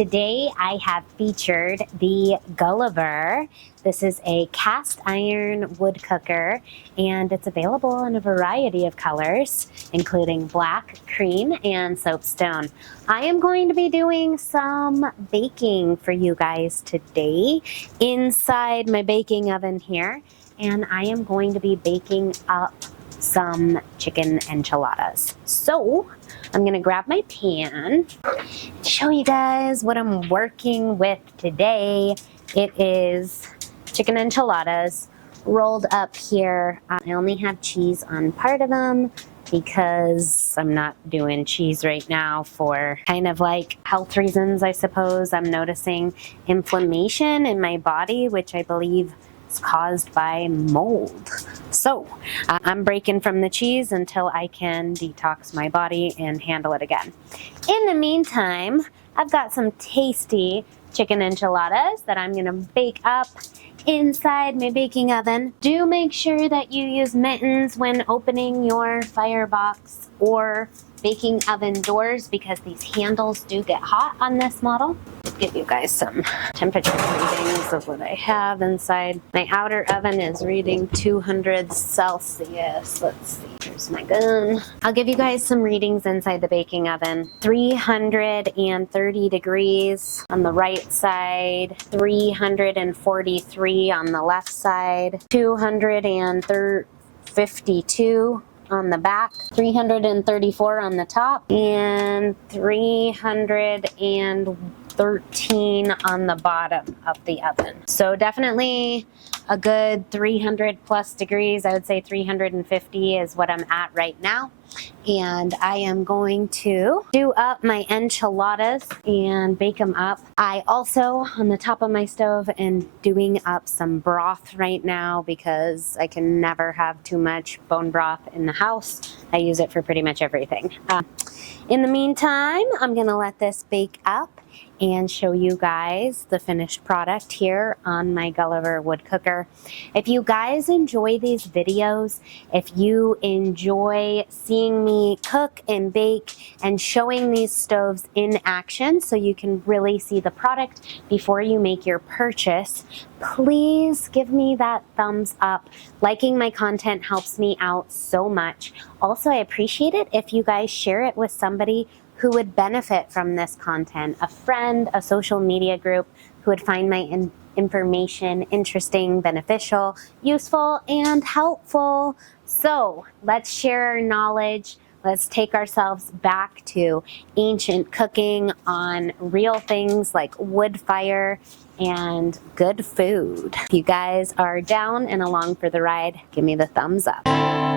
Today I have featured the Guliver. This is a cast iron wood cooker and it's available in a variety of colors, including black, cream, and soapstone. I am going to be doing some baking for you guys today inside my baking oven here, and I am going to be baking up some chicken enchiladas. So I'm gonna grab my pan, show you guys what I'm working with today. It is chicken enchiladas rolled up here. I only have cheese on part of them because I'm not doing cheese right now for kind of like health reasons, I suppose. I'm noticing inflammation in my body, which I believe is caused by mold. So I'm breaking from the cheese until I can detox my body and handle it again. In the meantime, I've got some tasty chicken enchiladas that I'm gonna bake up inside my baking oven. Do make sure that you use mittens when opening your firebox or baking oven doors because these handles do get hot on this model. I'll give you guys some temperature readings of what I have inside. My outer oven is reading 200 Celsius. Let's see, here's my gun. I'll give you guys some readings inside the baking oven. 330 degrees on the right side, 343 on the left side, 252 on the back, 334 on the top, and 313 on the bottom of the oven. So definitely a good 300 plus degrees. I would say 350 is what I'm at right now. And I am going to do up my enchiladas and bake them up. I also, on the top of my stove, am doing up some broth right now because I can never have too much bone broth in the house. I use it for pretty much everything. In the meantime, I'm gonna let this bake up and show you guys the finished product here on my Guliver wood cooker. If you guys enjoy these videos, if you enjoy seeing me cook and bake and showing these stoves in action so you can really see the product before you make your purchase, please give me that thumbs up. Liking my content helps me out so much. Also, I appreciate it if you guys share it with somebody who would benefit from this content, a friend, a social media group who would find my information interesting, beneficial, useful, and helpful. So let's share our knowledge. Let's take ourselves back to ancient cooking on real things like wood fire and good food. If you guys are down and along for the ride, give me the thumbs up.